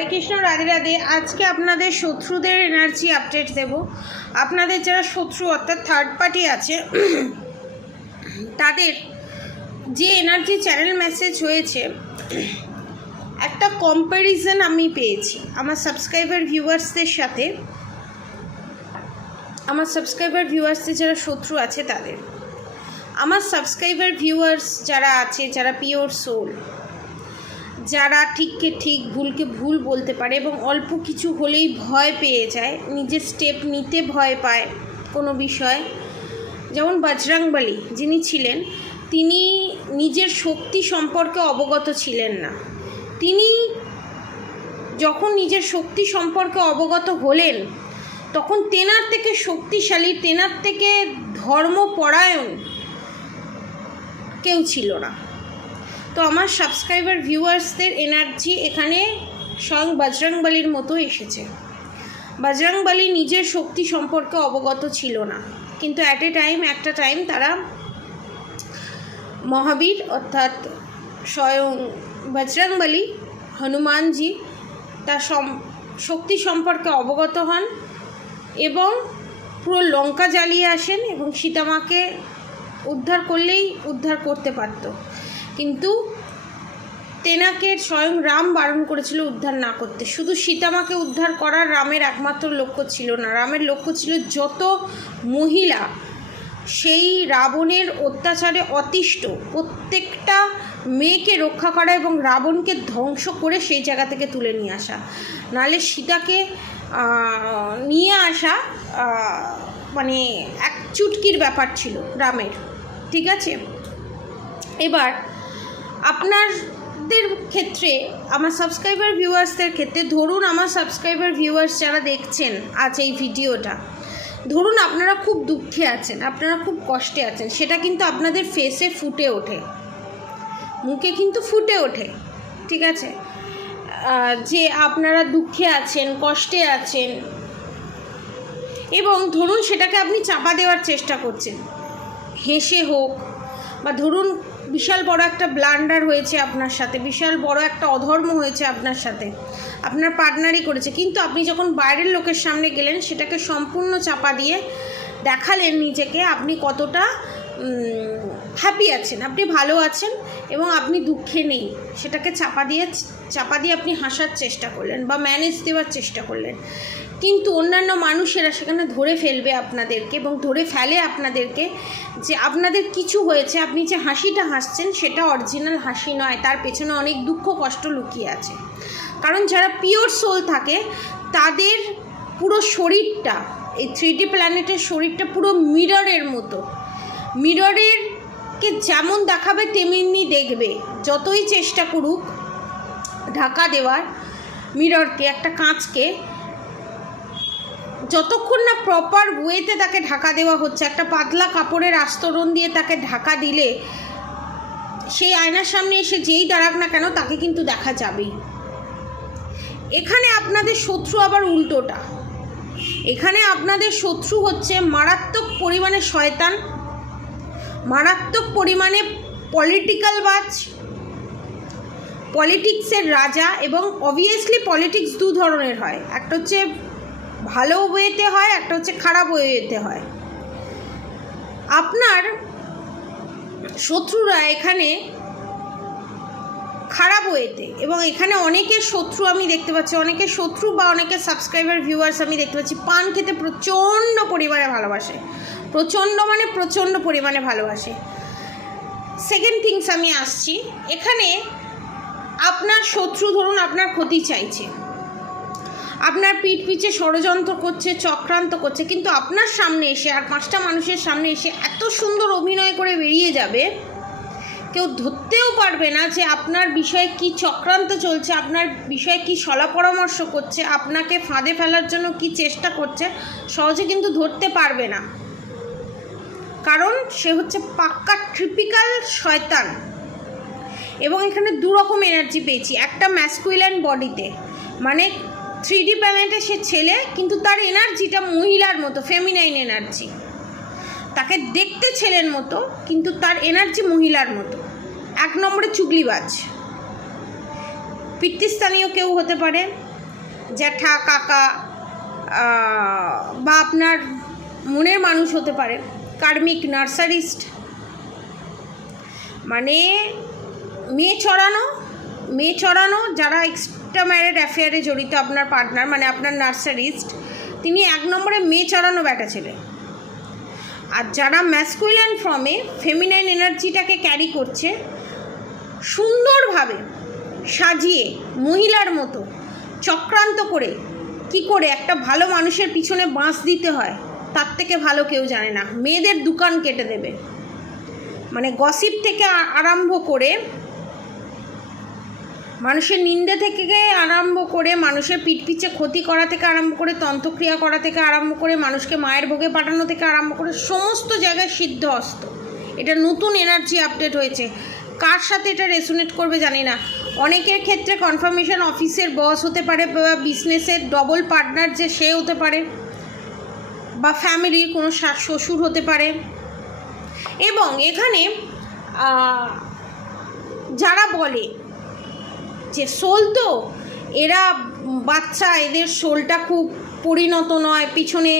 হরে কৃষ্ণ, রাধে রাধে। আজকে আপনাদের শত্রুদের এনার্জি আপডেট দেব। আপনাদের যারা শত্রু অর্থাৎ থার্ড পার্টি আছে তাদের যে এনার্জি চ্যানেল মেসেজ হয়েছে, একটা কম্প্যারিজন আমি পেয়েছি আমার সাবস্ক্রাইবার ভিউয়ার্সদের সাথে। আমার সাবস্ক্রাইবার ভিউয়ার্সদের যারা শত্রু আছে তাদের, আমার সাবস্ক্রাইবার ভিউয়ার্স যারা আছে, যারা পিওর সোল, যারা ঠিককে ঠিক ভুলকে ভুল বলতে পারে এবং অল্প কিছু হলেই ভয় পেয়ে যায়, নিজের স্টেপ নিতে ভয় পায় কোনো বিষয়, যেমন বজরংবলী যিনি ছিলেন, তিনি নিজের শক্তি সম্পর্কে অবগত ছিলেন না। তিনি যখন নিজের শক্তি সম্পর্কে অবগত হলেন তখন তেনার থেকে শক্তিশালী, তেনার থেকে ধর্মপরায়ণ কেউ ছিল না। তো আমার সাবস্ক্রাইবার ভিউয়ার্সদের এনার্জি এখানে স্বয়ং বজরংবলীর মতো এসেছে। বজরংবলী নিজের শক্তি সম্পর্কে অবগত ছিল না, কিন্তু একটা টাইম তারা মহাবীর অর্থাৎ স্বয়ং বজরংবলী হনুমানজি তার শক্তি সম্পর্কে অবগত হন এবং পুরো লঙ্কা জ্বালিয়ে আসেন এবং সীতামাকে উদ্ধার করলেই উদ্ধার করতে পারত, কিন্তু তেনাকে স্বয়ং রাম বারণ করেছিল উদ্ধার না করতে। শুধু সীতামাকে উদ্ধার করার রামের একমাত্র লক্ষ্য ছিল না, রামের লক্ষ্য ছিল যত মহিলা সেই রাবণের অত্যাচারে অতিষ্ঠ প্রত্যেকটা মেয়েকে রক্ষা করা এবং রাবণকে ধ্বংস করে সেই জায়গা থেকে তুলে নিয়ে আসা। নাহলে সীতাকে নিয়ে আসা মানে এক চুটকির ব্যাপার ছিল রামের, ঠিক আছে। এবার আপনাদের ক্ষেত্রে, আমার সাবস্ক্রাইবার ভিউয়ার্সদের ক্ষেত্রে, ধরুন আমার সাবস্ক্রাইবার ভিউয়ার্স যারা দেখছেন আজ এই ভিডিওটা, ধরুন আপনারা খুব দুঃখে আছেন, আপনারা খুব কষ্টে আছেন, সেটা কিন্তু আপনাদের ফেসে ফুটে ওঠে, মুখে কিন্তু ফুটে ওঠে, ঠিক আছে, যে আপনারা দুঃখে আছেন, কষ্টে আছেন, এবং ধরুন সেটাকে আপনি চাপা দেওয়ার চেষ্টা করছেন, হেসে হোক, বা ধরুন বিশাল বড় একটা ব্লান্ডার হয়েছে আপনার সাথে, বিশাল বড় একটা অধর্ম হয়েছে আপনার সাথে, আপনার পার্টনারই করেছে, কিন্তু আপনি যখন বাইরের লোকের সামনে গেলেন সেটাকে সম্পূর্ণ চাপা দিয়ে দেখালেন নিজেকে আপনি কতটা হ্যাপি আছেন, আপনি ভালো আছেন এবং আপনি দুঃখে নেই, সেটাকে চাপা দিয়ে আপনি হাসার চেষ্টা করলেন বা ম্যানেজ দেওয়ার চেষ্টা করলেন। কিন্তু অন্যান্য মানুষেরা সেখানে ধরে ফেলবে আপনাদেরকে এবং ধরে ফেলে আপনাদেরকে যে আপনাদের কিছু হয়েছে, আপনি যে হাসিটা হাসছেন সেটা অরিজিনাল হাসি নয়, তার পেছনে অনেক দুঃখ কষ্ট লুকিয়ে আছে। কারণ যারা পিওর সোল থাকে তাদের পুরো শরীরটা, এই 3D প্ল্যানেটের শরীরটা পুরো মিররের মতো, মিররেরকে যেমন দেখাবে তেমনি দেখবে, যতই চেষ্টা করুক ঢাকা দেওয়ার মিররকে, একটা কাঁচকে, যতক্ষণ না প্রপার ওয়েতে তাকে ঢাকা দেওয়া হচ্ছে, একটা পাতলা কাপড়ের আস্তরণ দিয়ে তাকে ঢাকা দিলে সেই আয়নার সামনে এসে যেই দাঁড়াক না কেন তাকে কিন্তু দেখা যাবেই। এখানে আপনাদের শত্রু আবার উল্টোটা, এখানে আপনাদের শত্রু হচ্ছে মারাত্মক পরিমাণে শয়তান, মারাত্মক পরিমাণে পলিটিক্যাল বাজ, পলিটিক্সের রাজা। এবং অবভিয়াসলি পলিটিক্স দু ধরনের হয়, একটা হচ্ছে ভালো ওয়েতে হয়, একটা হচ্ছে খারাপ ওয়েতে হয়। আপনার শত্রুরা এখানে খারাপ ওয়েতে, এবং এখানে অনেকের শত্রু আমি দেখতে পাচ্ছি, অনেকের শত্রু বা অনেকের সাবস্ক্রাইবার ভিউয়ার্স আমি দেখতে পাচ্ছি পান খেতে প্রচণ্ড পরিমাণে ভালোবাসে, প্রচণ্ড পরিমাণে ভালোবাসে। সেকেন্ড থিংস আমি আসছি, এখানে আপনার শত্রু ধরুন আপনার ক্ষতি চাইছে, আপনার পিঠ পিছে ষড়যন্ত্র করছে, চক্রান্ত করছে, কিন্তু আপনার সামনে এসে আর 5টা মানুষের সামনে এসে এত সুন্দর অভিনয় করে বেরিয়ে যাবে, কেউ ধরতেও পারবে না যে আপনার বিষয়ে কি চক্রান্ত চলছে, আপনার বিষয়ে কি সলা পরামর্শ করছে, আপনাকে ফাঁদে ফেলার জন্য কি চেষ্টা করছে, সহজে কিন্তু ধরতে পারবে না, কারণ সে হচ্ছে পাক্কা ট্রিপিক্যাল শয়তান। এবং এখানে দুরকম এনার্জি পেয়েছি, একটা ম্যাসকুইলান বডিতে, মানে 3D প্ল্যানেটে সে ছেলে কিন্তু তার এনার্জিটা মহিলার মতো, ফেমিনাইন এনার্জি, তাকে দেখতে ছেলের মতো কিন্তু তার এনার্জি মহিলার মতো। 1 নম্বরে চুগলিবাজ, পিতৃস্থানীয় কেউ হতে পারে, জ্যাঠা, কাকা বা আপনার মনের মানুষ হতে পারে, কার্মিক নার্সারিস্ট, মানে মেয়ে চড়ানো যারা এক্সট্রা ম্যারিড অ্যাফেয়ারে জড়িত আপনার পার্টনার, মানে আপনার নার্সারিস্ট, তিনি 1 নম্বরে মেয়ে চড়ানো ব্যাটা ছেলে। আর যারা ম্যাসকুইলান ফর্মে ফেমিনাইন এনার্জিটাকে ক্যারি করছে, সুন্দরভাবে সাজিয়ে মহিলার মতো চক্রান্ত করে কি করে একটা ভালো মানুষের পিছনে বাঁশ দিতে হয়, তার থেকে ভালো কেউ জানে না। মেয়েদের দোকান কেটে দেবে, মানে গসিপ থেকে আরম্ভ করে, মানুষের নিন্দে থেকে আরম্ভ করে, মানুষের পিঠে ক্ষতি করা থেকে আরম্ভ করে, তন্ত্রক্রিয়া করা থেকে আরম্ভ করে, মানুষকে মায়ের ভোগে পাঠানো থেকে আরম্ভ করে, সমস্ত জায়গায় সিদ্ধ হস্ত। এটা নতুন এনার্জি আপডেট হয়েছে। কার সাথে এটা রেসোনেট করবে জানি না। অনেকের ক্ষেত্রে কনফার্মেশন অফিসের বস হতে পারে, বা বিজনেসের ডবল পার্টনার যে সে হতে পারে, বা ফ্যামিলির কোনো শ্বশুর হতে পারে। এবং এখানে যারা বলে যে সোল তো এরা বাচ্চা, এদের সোলটা খুব পরিণত নয়, পিছনে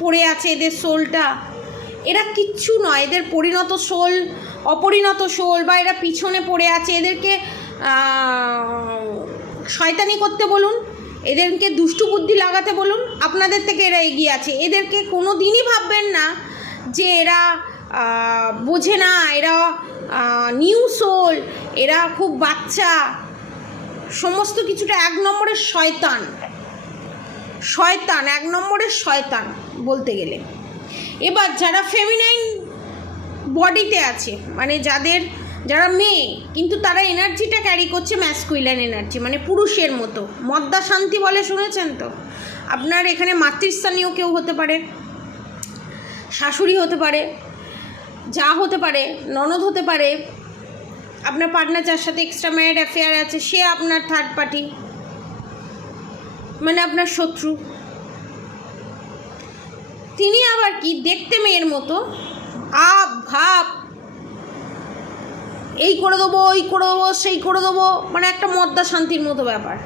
পড়ে আছে এদের সোলটা, এরা কিচ্ছু নয়। এদের পরিণত সোল, অপরিণত সোল, বা এরা পিছনে পড়ে আছে, এদেরকে শয়তানি করতে বলুন, এদেরকে দুষ্টু বুদ্ধি লাগাতে বলুন, আপনাদের থেকে এরা এগিয়ে আছে। এদেরকে কোনো দিনই ভাববেন না যে এরা বোঝে না, এরা নিউ সোল, এরা খুব বাচ্চা, সমস্ত কিছুটা 1 নম্বরের শয়তান, 1 নম্বরের শয়তান বলতে গেলে। এবার যারা ফেমিনাইন বডিতে আছে, মানে যারা মেয়ে কিন্তু তারা এনার্জিটা ক্যারি করছে ম্যাসকুইলান এনার্জি, মানে পুরুষের মতো। মদ্দা শান্তি বলে শুনেছেন তো? আপনার এখানে মাতৃস্থানীয় কেউ হতে পারে, শাশুড়ি হতে পারে, যা হতে পারে, ননদ হতে পারে, আপনার পার্টনার যার সাথে এক্সট্রা ম্যারিড অ্যাফেয়ার আছে সে আপনার থার্ড পার্টি, মানে আপনার শত্রু। তিনি আবার কি দেখতে মেয়ের মতো, ভাব, এই করে দেবো, ওই করে দেবো, সেই করে দেবো, মানে একটা মদ্দা শান্তির মতো ব্যাপার।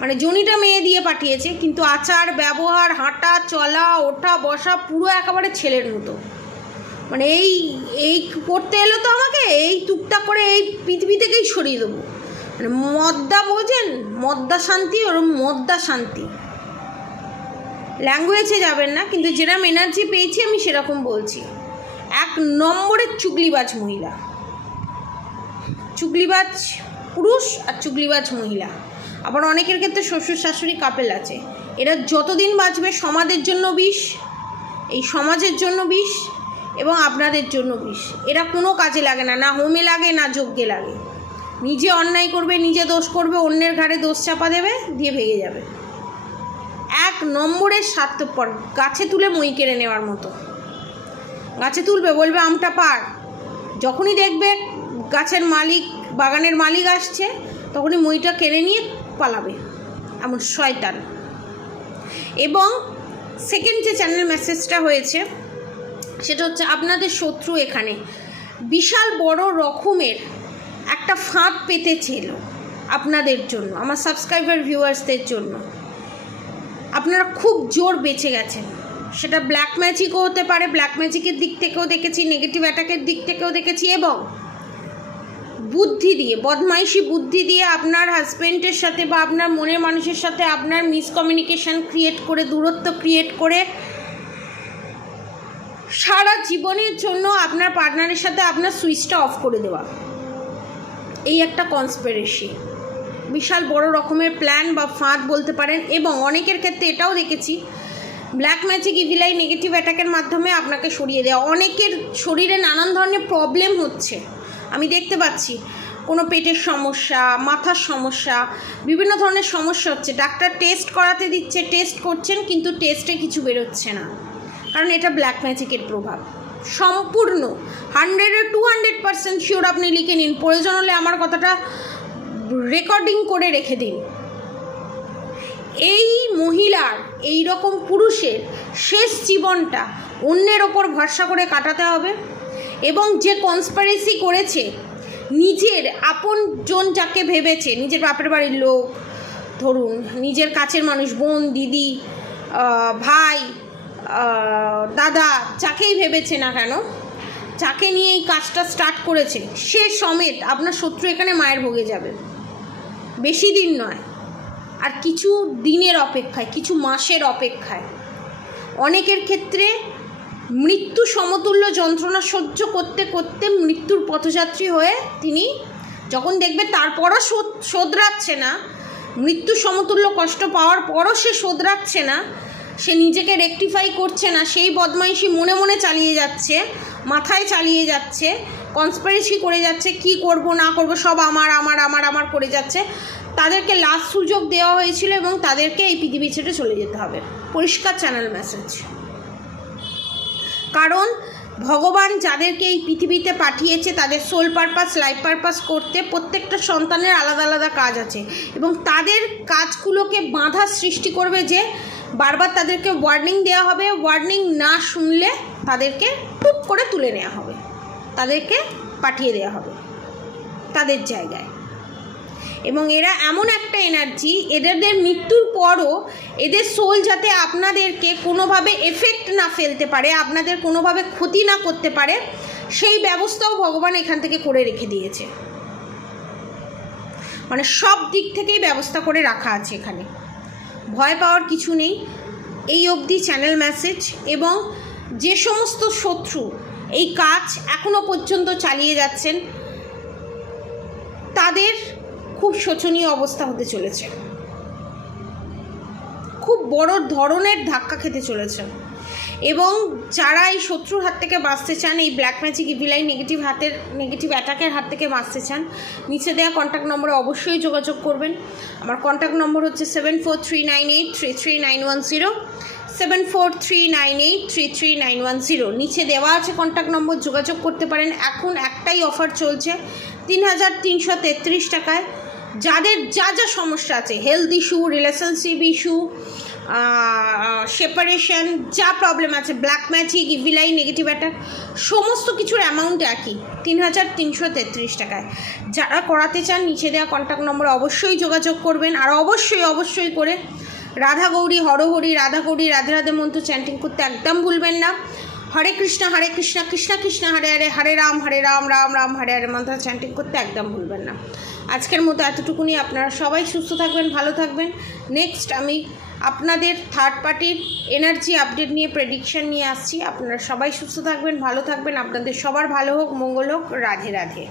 মানে জনিটা মেয়ে দিয়ে পাঠিয়েছে, কিন্তু আচার ব্যবহার, হাঁটা চলা, ওঠা বসা পুরো একেবারে ছেলের মতো। মানে এই করতে এলো তো আমাকে, এই টুকটাক করে এই পৃথিবী থেকেই সরিয়ে দেবো। মানে মদ্দা বোঝেন, মদ্দা শান্তি, ওরম মদ্দা শান্তি। ল্যাঙ্গুয়েজে যাবেন না, কিন্তু যেরকম এনার্জি পেয়েছি আমি সেরকম বলছি। 1 নম্বরের চুগলিবাজ মহিলা, চুগলিবাজ পুরুষ আর চুগলিবাজ মহিলা। আবার অনেকের ক্ষেত্রে শ্বশুর শাশুড়ি কাপেল আছে। এরা যতদিন বাঁচবে সমাজের জন্য বিষ, এই সমাজের জন্য বিষ, এবং আপনাদের জন্য বিষ। এরা কোনো কাজে লাগে না, না হোমে লাগে, না যজ্ঞে লাগে। নিজে অন্যায় করবে, নিজে দোষ করবে, অন্যের ঘাড়ে দোষ চাপা দেবে, দিয়ে ভেঙে যাবে। 1 নম্বরের স্বার্থপর, গাছে তুলে মই কেড়ে নেওয়ার মতো। গাছে তুলবে, বলবে আমটা পার, যখনই দেখবে গাছের মালিক, বাগানের মালিক আসছে, তখনই মইটা কেড়ে নিয়ে পালাবে, এমন শয়তান। এবং সেকেন্ড যে চ্যানেল মেসেজটা হয়েছে সেটা হচ্ছে আপনাদের শত্রু এখানে বিশাল বড় রকমের একটা ফাঁদ পেতেছিল আপনাদের জন্য, আমার সাবস্ক্রাইবার ভিউয়ার্সদের জন্য। আপনারা খুব জোর বেঁচে গেছেন। সেটা ব্ল্যাক ম্যাজিকও হতে পারে, ব্ল্যাক ম্যাজিকের দিক থেকেও দেখেছি, নেগেটিভ অ্যাটাকের দিক থেকেও দেখেছি, এবং বুদ্ধি দিয়ে, বদমাইশি বুদ্ধি দিয়ে আপনার হাজব্যান্ডের সাথে বা আপনার মনের মানুষের সাথে আপনার মিসকমিউনিকেশন ক্রিয়েট করে, দূরত্ব ক্রিয়েট করে, সারা জীবনের জন্য আপনার পার্টনারের সাথে আপনার সুইচটা অফ করে দেওয়া। এই একটা কনস্পিরেসি, বিশাল বড় রকমের প্ল্যান বা ফাঁদ বলতে পারেন। এবং অনেকের ক্ষেত্রে এটাও দেখেছি, black magic, evil I, negative অ্যাটাকের মাধ্যমে আপনাকে সরিয়ে দেওয়া। অনেকের শরীরে নানান ধরনের প্রবলেম হচ্ছে, আমি দেখতে পাচ্ছি। কোনো পেটের সমস্যা, মাথার সমস্যা, বিভিন্ন ধরনের সমস্যা হচ্ছে। ডাক্তার টেস্ট করাতে দিচ্ছে, টেস্ট করছেন, কিন্তু টেস্টে কিছু বেরোচ্ছে না, কারণ এটা ব্ল্যাক ম্যাজিকের প্রভাব। সম্পূর্ণ 100-200% শিওর আপনি লিখে নিন, প্রয়োজন হলে আমার কথাটা রেকর্ডিং করে রেখে দিন। এই মহিলার, এই রকম পুরুষের শেষ জীবনটা অন্যের ওপর ভরসা করে কাটাতে হবে। এবং যে কনস্পিরেসি করেছে, নিজের আপনজন যাকে ভেবেছে, নিজের বাপের বাড়ির লোক, ধরুন নিজের কাছের মানুষ, বোন, দিদি, ভাই, দাদা, যাকেই ভেবেছে না কেন, যাকে নিয়ে এই কাজটা স্টার্ট করেছে, সে সমেত আপনার শত্রু এখানে মায়ের ভোগে যাবে। বেশি দিন নয়, আর কিছু দিনের অপেক্ষায়, কিছু মাসের অপেক্ষায়। অনেকের ক্ষেত্রে মৃত্যু সমতুল্য যন্ত্রণা সহ্য করতে করতে মৃত্যুর পথযাত্রী হয়ে তিনি যখন দেখবে তারপরও শোধরাচ্ছে না, মৃত্যু সমতুল্য কষ্ট পাওয়ার পরও সে শোধরাচ্ছে না, সে নিজেকে রেকটিফাই করছে না, সেই বদমাইশি মনে মনে চালিয়ে যাচ্ছে, মাথায় চালিয়ে যাচ্ছে, কনস্পিরেসি করে যাচ্ছে, কি করব না করব সব আমার আমার আমার আমার করে যাচ্ছে, তাদেরকে লাস্ট সুযোগ দেওয়া হয়েছিল এবং তাদেরকে এই পৃথিবী ছেড়ে চলে যেতে হবে। পরিষ্কার চ্যানেল মেসেজ। কারণ ভগবান যাদেরকে এই পৃথিবীতে পাঠিয়েছে তাদের সোল পারপাস, লাইফ পারপাস করতে প্রত্যেকটা সন্তানের আলাদা আলাদা কাজ আছে, এবং তাদের কাজগুলোকে বাধা সৃষ্টি করবে যে বারবার তাদেরকে ওয়ার্নিং দেওয়া হবে, ওয়ার্নিং না শুনলে তাদেরকে টুপ করে তুলে নেওয়া হবে, তাদেরকে পাঠিয়ে দেওয়া হবে তাদের জায়গায়। এবং এরা এমন একটা এনার্জি, এদের মৃত্যুর পরও এদের সোল যাতে আপনাদেরকে কোনোভাবে এফেক্ট না ফেলতে পারে, আপনাদের কোনোভাবে ক্ষতি না করতে পারে, সেই ব্যবস্থাও ভগবান এখান থেকে করে রেখে দিয়েছে। মানে সব দিক থেকেই ব্যবস্থা করে রাখা আছে এখানে, ভয় পাওয়ার কিছু নেই। এই অবধি চ্যানেল মেসেজ। এবং যে সমস্ত শত্রু এই কাজ এখনও পর্যন্ত চালিয়ে যাচ্ছেন তাদের খুব শোচনীয় অবস্থা হতে চলেছে, খুব বড় ধরনের ধাক্কা খেতে চলেছে। এবং যারা এই শত্রুর হাত থেকে বাঁচতে চান, এই ব্ল্যাক ম্যাজিক, ইভিলাইন, নেগেটিভ অ্যাটাকের হাত থেকে বাঁচতে চান, নিচে দেওয়া কন্ট্যাক্ট নম্বরে অবশ্যই যোগাযোগ করবেন। আমার কন্ট্যাক্ট নম্বর হচ্ছে 7439833910, 7439833910। নিচে দেওয়া আছে কন্ট্যাক্ট নম্বর, যোগাযোগ করতে পারেন। এখন একটাই অফার চলছে 3333 টাকায়। যাদের যা যা সমস্যা আছে, health issue, relationship issue, separation, যা প্রবলেম আছে, ব্ল্যাক ম্যাজিক, ইভিলাইন, নেগেটিভ অ্যাটাক, সমস্ত কিছুর অ্যামাউন্ট একই 3333 টাকায়। যারা করাতে চান নিচে দেওয়া কন্ট্যাক্ট নম্বরে অবশ্যই যোগাযোগ করবেন। আর অবশ্যই করে রাধা গৌরী হরহরি, রাধা গৌরী রাধে রাধে মন্ত্র চ্যান্টিং করতে একদম ভুলবেন না। হরে কৃষ্ণ কৃষ্ণ কৃষ্ণ হরে হরে, হরে রাম রাম রাম হরে হরে মন্ত্র চ্যান্টিং করতে একদম ভুলবেন না। আজকের মতো এতটুকুনি। আপনারা সবাই সুস্থ থাকবেন, ভালো থাকবেন। নেক্সট আমি আপনাদের থার্ড পার্টির এনার্জি আপডেট নিয়ে প্রেডিকশন নিয়ে আসছি। আপনারা সবাই সুস্থ থাকবেন, ভালো থাকবেন। আপনাদের সবার ভালো হোক, মঙ্গল হোক। রাধে রাধে।